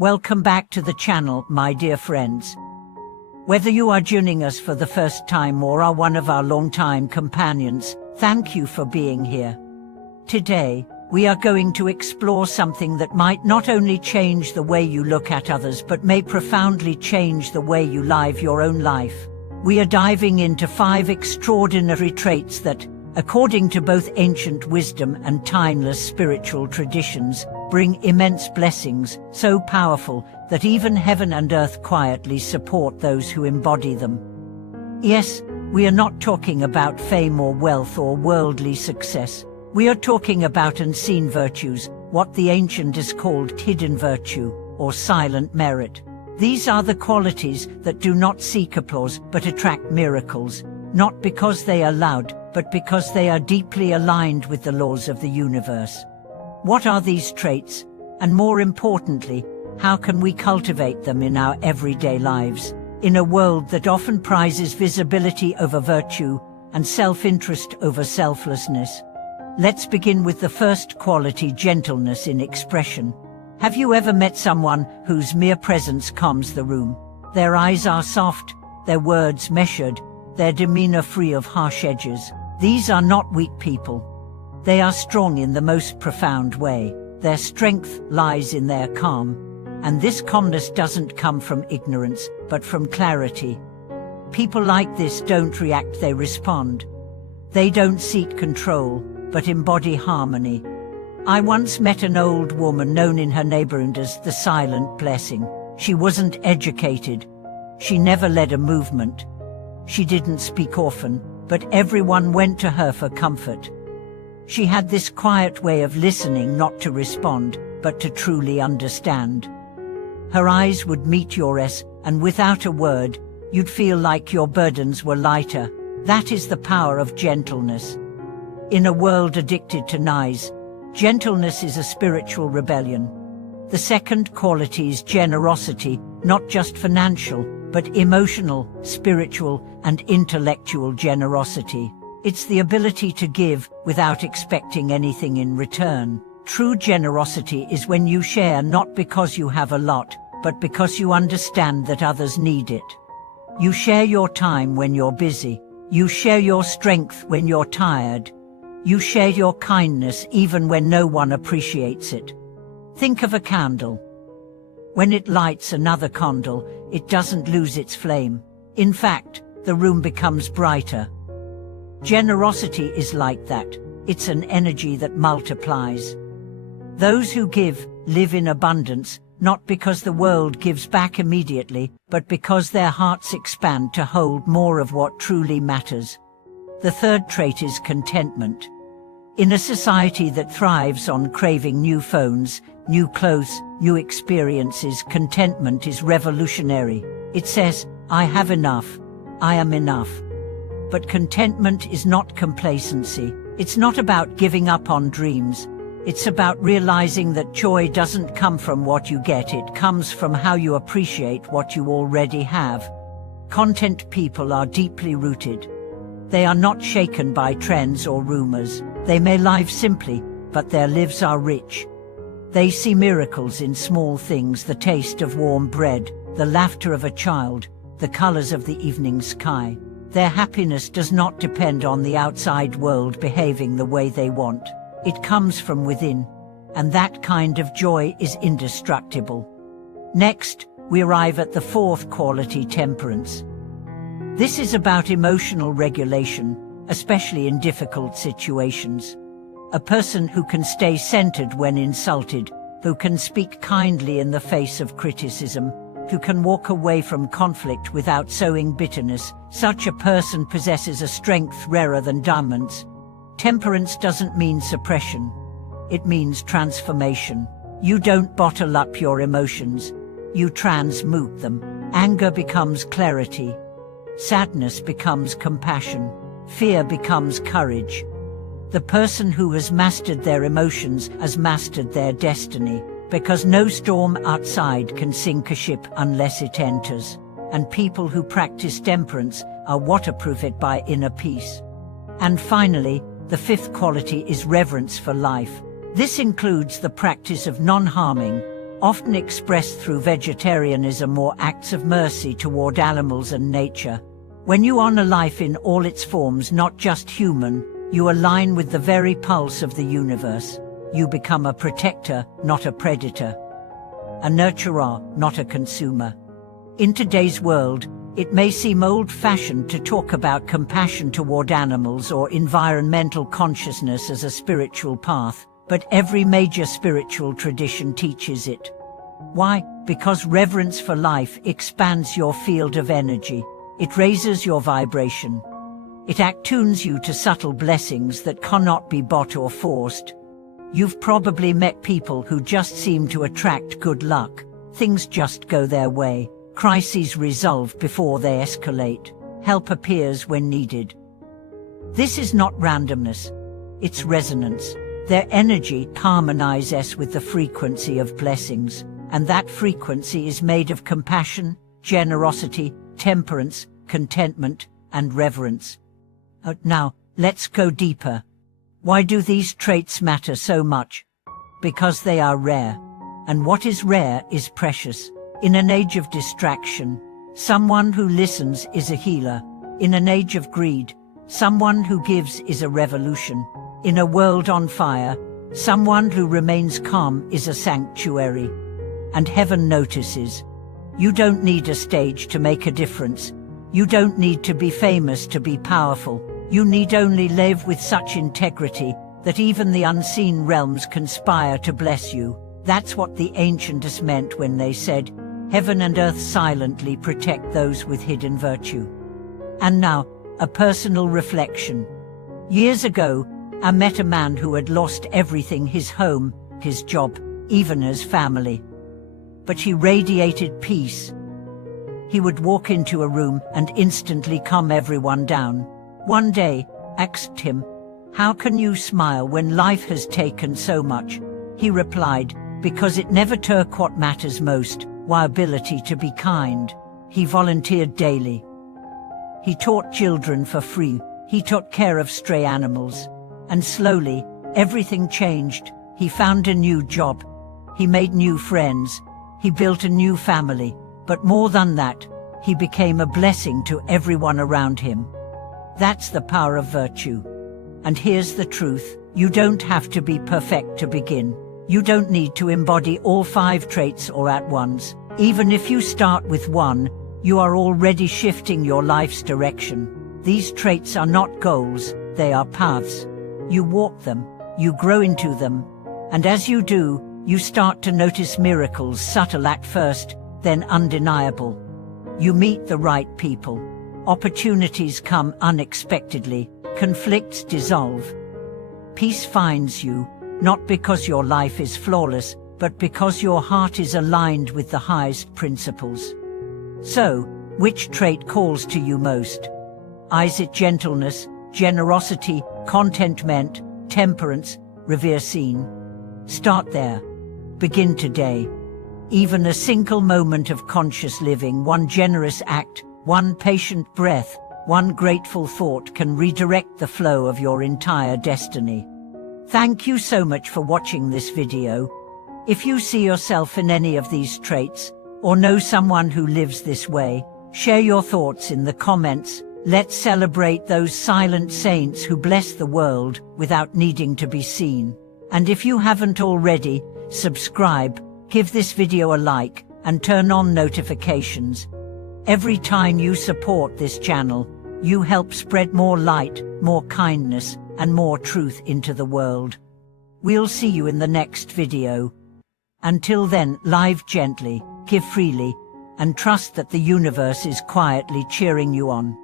Welcome back to the channel, my dear friends. Whether you are joining us for the first time or are one of our long-time companions, thank you for being here. Today, we are going to explore something that might not only change the way you look at others but may profoundly change the way you live your own life. We are diving into 5 extraordinary traits that, according to both ancient wisdom and timeless spiritual traditions, bring immense blessings, so powerful that even heaven and earth quietly support those who embody them. Yes, we are not talking about fame or wealth or worldly success. We are talking about unseen virtues, what the ancients called hidden virtue, or silent merit. These are the qualities that do not seek applause but attract miracles, not because they are loud, but because they are deeply aligned with the laws of the universe. What are these traits? And more importantly, how can we cultivate them in our everyday lives, in a world that often prizes visibility over virtue and self-interest over selflessness? Let's begin with the first quality: gentleness in expression. Have you ever met someone whose mere presence calms the room? Their eyes are soft, their words measured, their demeanor free of harsh edges. These are not weak people. They are strong in the most profound way. Their strength lies in their calm. And this calmness doesn't come from ignorance, but from clarity. People like this don't react, they respond. They don't seek control, but embody harmony. I once met an old woman known in her neighborhood as the silent blessing. She wasn't educated. She never led a movement. She didn't speak often, but everyone went to her for comfort. She had this quiet way of listening, not to respond, but to truly understand. Her eyes would meet yours, and without a word, you'd feel like your burdens were lighter. That is the power of gentleness. In a world addicted to noise, gentleness is a spiritual rebellion. The second quality is generosity, not just financial, but emotional, spiritual, and intellectual generosity. It's the ability to give without expecting anything in return. True generosity is when you share not because you have a lot, but because you understand that others need it. You share your time when you're busy. You share your strength when you're tired. You share your kindness even when no one appreciates it. Think of a candle. When it lights another candle, it doesn't lose its flame. In fact, the room becomes brighter. Generosity is like that. It's an energy that multiplies. Those who give live in abundance, not because the world gives back immediately, but because their hearts expand to hold more of what truly matters. The third trait is contentment. In a society that thrives on craving new phones, new clothes, new experiences, contentment is revolutionary. It says, I have enough. I am enough. But contentment is not complacency. It's not about giving up on dreams. It's about realizing that joy doesn't come from what you get, it comes from how you appreciate what you already have. Content people are deeply rooted. They are not shaken by trends or rumors. They may live simply, but their lives are rich. They see miracles in small things: the taste of warm bread, the laughter of a child, the colors of the evening sky. Their happiness does not depend on the outside world behaving the way they want. It comes from within, and that kind of joy is indestructible. Next, we arrive at the fourth quality: temperance. This is about emotional regulation, especially in difficult situations. A person who can stay centered when insulted, who can speak kindly in the face of criticism, who can walk away from conflict without sowing bitterness. Such a person possesses a strength rarer than diamonds. Temperance doesn't mean suppression. It means transformation. You don't bottle up your emotions. You transmute them. Anger becomes clarity. Sadness becomes compassion. Fear becomes courage. The person who has mastered their emotions has mastered their destiny, because no storm outside can sink a ship unless it enters. And people who practice temperance are waterproofed by inner peace. And finally, the fifth quality is reverence for life. This includes the practice of non-harming, often expressed through vegetarianism or acts of mercy toward animals and nature. When you honor life in all its forms, not just human, you align with the very pulse of the universe. You become a protector, not a predator. A nurturer, not a consumer. In today's world, it may seem old-fashioned to talk about compassion toward animals or environmental consciousness as a spiritual path, but every major spiritual tradition teaches it. Why? Because reverence for life expands your field of energy. It raises your vibration. It attunes you to subtle blessings that cannot be bought or forced. You've probably met people who just seem to attract good luck. Things just go their way. Crises resolve before they escalate. Help appears when needed. This is not randomness. It's resonance. Their energy harmonizes with the frequency of blessings, and that frequency is made of compassion, generosity, temperance, contentment, and reverence. Now, let's go deeper. Why do these traits matter so much? Because they are rare. And what is rare is precious. In an age of distraction, someone who listens is a healer. In an age of greed, someone who gives is a revolution. In a world on fire, someone who remains calm is a sanctuary. And heaven notices. You don't need a stage to make a difference. You don't need to be famous to be powerful. You need only live with such integrity that even the unseen realms conspire to bless you. That's what the ancients meant when they said, "Heaven and earth silently protect those with hidden virtue." And now, a personal reflection. Years ago, I met a man who had lost everything: his home, his job, even his family. But he radiated peace. He would walk into a room and instantly calm everyone down. One day, I asked him, "How can you smile when life has taken so much?" He replied, "Because it never took what matters most, my ability to be kind." He volunteered daily. He taught children for free. He took care of stray animals. And slowly, everything changed. He found a new job. He made new friends. He built a new family. But more than that, he became a blessing to everyone around him. That's the power of virtue. And here's the truth: you don't have to be perfect to begin. You don't need to embody all 5 traits all at once. Even if you start with one, you are already shifting your life's direction. These traits are not goals, they are paths. You walk them, you grow into them, and as you do, you start to notice miracles, subtle at first, then undeniable. You meet the right people. Opportunities come unexpectedly. Conflicts dissolve. Peace finds you, not because your life is flawless, but because your heart is aligned with the highest principles. So, which trait calls to you most? Is it gentleness, generosity, contentment, temperance, reversing? Start there. Begin today. Even a single moment of conscious living, one generous act, one patient breath, one grateful thought can redirect the flow of your entire destiny. Thank you so much for watching this video. If you see yourself in any of these traits, or know someone who lives this way, share your thoughts in the comments. Let's celebrate those silent saints who bless the world without needing to be seen. And if you haven't already, subscribe, give this video a like, and turn on notifications. Every time you support this channel, you help spread more light, more kindness, and more truth into the world. We'll see you in the next video. Until then, live gently, give freely, and trust that the universe is quietly cheering you on.